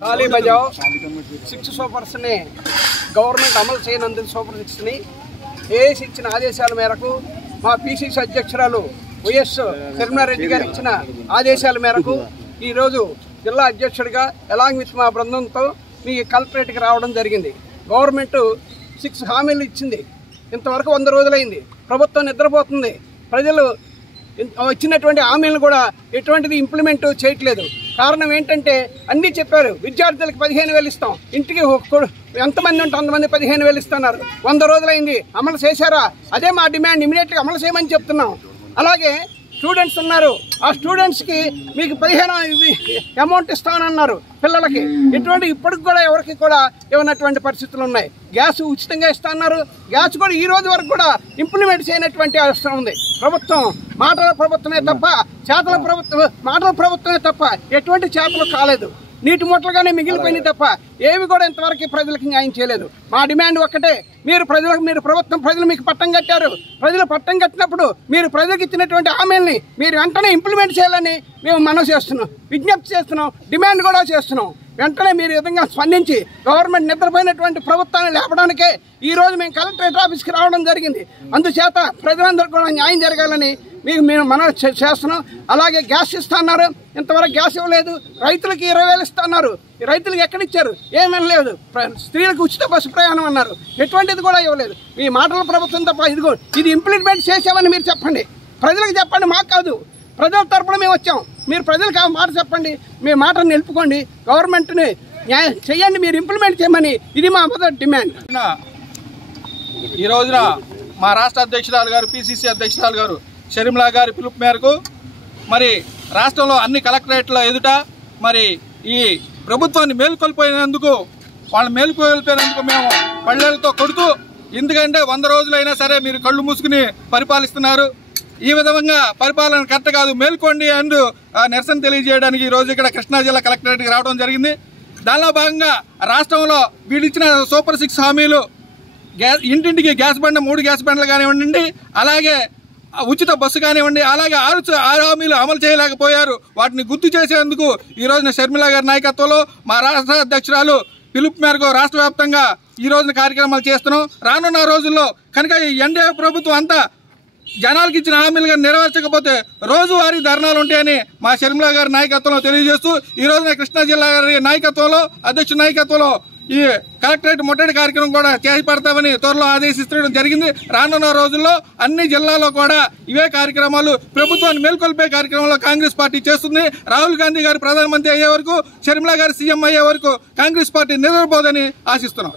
ताली बजाओ 6 सूपर्स ने गवर्नमेंट अमल చేయనందు సూపర్ 6 ని ఏఎస్ ఇచ్చిన ఆదేశాల మేరకు మా పిసిసి అధ్యక్షురాలు వైఎస్ శర్మారెడ్డి గారు ఇచ్చిన ఆదేశాల మేరకు ఈ రోజు జిల్లా అధ్యక్షుడిగా అలాంగ్ విత్ మా బృందంతో మీ కలెక్టరేట్ కి రావడం జరిగింది। గవర్నమెంట్ 6 హామీలు ఇచ్చింది। ఇంతవరకు 100 రోజులైంది। ప్రభుత్వం నిద్రపోతుంది। ప్రజలు ఇచ్చినటువంటి హామీలను కూడా ఎటువంటిది ఇంప్లిమెంట్ చేయట్లేదు। కారణం ఏంటంటే అన్నీ చెప్పారు। విద్యార్థులకు 15,000 ఇస్తాం, ఇంటికి ఎంతమంది ఉంటే అంతమంది 15,000 ఇస్తున్నారు। 100 రోజులైంది, అమలు చేశారా? అదే మా డిమాండ్, ఇమీడియట్గా అమలు చేయమని చెప్తున్నాం। అలాగే స్టూడెంట్స్ ఉన్నారు, ఆ స్టూడెంట్స్కి మీకు 15 అమౌంట్ ఇస్తామన్నారు పిల్లలకి। ఇటువంటి ఇప్పటికి కూడా ఎవరికి కూడా ఇవ్వనటువంటి పరిస్థితులు ఉన్నాయి। గ్యాస్ ఉచితంగా ఇస్తున్నారు, గ్యాస్ కూడా ఈ రోజు వరకు కూడా ఇంప్లిమెంట్ చేయనటువంటి అవసరం ఉంది। ప్రభుత్వం మాటల ప్రభుత్వమే తప్ప మాటల ప్రభుత్వమే తప్ప ఎటువంటి చేతలు కాలేదు। నీటి మూటలుగానే మిగిలిపోయినాయి తప్ప ఏవి కూడా ఇంతవరకు ప్రజలకు న్యాయం చేయలేదు। మా డిమాండ్ ఒక్కటే, మీరు ప్రభుత్వం ప్రజలు మీకు పట్టం కట్టారు। ప్రజలు పట్టం కట్టినప్పుడు మీరు ప్రజలకు ఇచ్చినటువంటి హామీల్ని మీరు వెంటనే ఇంప్లిమెంట్ చేయాలని మేము మనవి చేస్తున్నాం, విజ్ఞప్తి చేస్తున్నాం, డిమాండ్ కూడా చేస్తున్నాం। వెంటనే మీరు విధంగా స్పందించి గవర్నమెంట్ నిద్రపోయినటువంటి ప్రభుత్వాన్ని లేపడానికే ఈ రోజు మేము కలెక్టరేట్ ఆఫీస్కి రావడం జరిగింది। అందుచేత ప్రజలందరూ కూడా న్యాయం జరగాలని మేము మనవి చేస్తున్నాం। అలాగే గ్యాస్ ఇస్తున్నారు, ఇంతవరకు గ్యాస్ ఇవ్వలేదు। రైతులకి 20,000 ఇస్తున్నారు, రైతులకు ఎక్కడిచ్చారు? ఏమని లేదు। స్త్రీలకు ఉచిత బస్సు ప్రయాణం అన్నారు, ఎటువంటిది కూడా ఇవ్వలేదు। మీ మాటల ప్రభుత్వం తప్ప ఇది ఇంప్లిమెంట్ చేసామని మీరు చెప్పండి, ప్రజలకు చెప్పండి, మాకు కాదు। ప్రజల తరపున మేము వచ్చాం, మీరు ప్రజలకు ఆ మాట చెప్పండి, మీ మాటను నిలుపుకోండి, గవర్నమెంట్ని న్యాయం చేయండి, మీరు ఇంప్లిమెంట్ చేయమని ఇది మా మొదటి డిమాండ్। ఈ రోజున మా రాష్ట్ర అధ్యక్షురాలు గారు, పిసిసి అధ్యక్షురాలు గారు షర్మిలా గారి పిలుపు మేరకు మరి రాష్ట్రంలో అన్ని కలెక్టరేట్ల ఎదుట మరి ఈ ప్రభుత్వాన్ని మేలుకొల్పోయినందుకు మేము పళ్ళేలతో కొడుతూ, ఎందుకంటే 100 రోజులైనా సరే మీరు కళ్ళు మూసుకుని పరిపాలిస్తున్నారు, ఈ విధంగా పరిపాలన కరెక్ట్ కాదు, మేల్కోండి అంటూ నిరసన తెలియజేయడానికి ఈ రోజు ఇక్కడ కృష్ణా జిల్లా కలెక్టరేట్కి రావడం జరిగింది। దానిలో భాగంగా రాష్ట్రంలో వీళ్ళిచ్చిన సూపర్ 6 హామీలు ఇంటింటికి గ్యాస్ బండ 3 గ్యాస్ బండ్లు కానివ్వండి, అలాగే ఉచిత బస్సు కానివ్వండి, అలాగే 6 హామీలు అమలు చేయలేకపోయారు। వాటిని గుర్తు చేసేందుకు ఈ రోజున షర్మిలా గారి నాయకత్వంలో మా రాష్ట్ర అధ్యక్షురాలు పిలుపు మేరకు రాష్ట్ర వ్యాప్తంగా ఈ రోజున కార్యక్రమాలు చేస్తున్నాం। రానున్న రోజుల్లో కనుక ఈ ఎన్డీఏ ప్రభుత్వం అంతా జనాలకు ఇచ్చిన హామీలుగా నెరవేర్చకపోతే రోజువారీ ధర్నాలు ఉంటాయని మా షర్మిలా గారి నాయకత్వంలో తెలియజేస్తూ ఈ రోజున కృష్ణా జిల్లా గారి నాయకత్వంలో, అధ్యక్షుడి నాయకత్వంలో ఈ కలెక్టరేట్ ముట్టడి కార్యక్రమం కూడా చేపడతామని త్వరలో ఆదేశించడం జరిగింది। రానున్న రోజుల్లో అన్ని జిల్లాల్లో కూడా ఇవే కార్యక్రమాలు, ప్రభుత్వాన్ని మేల్కొల్పే కార్యక్రమంలో కాంగ్రెస్ పార్టీ చేస్తుంది। రాహుల్ గాంధీ గారు ప్రధానమంత్రి అయ్యే వరకు, షర్మిలా గారు సీఎం అయ్యే వరకు కాంగ్రెస్ పార్టీ నిద్రపోదని ఆశిస్తున్నాం।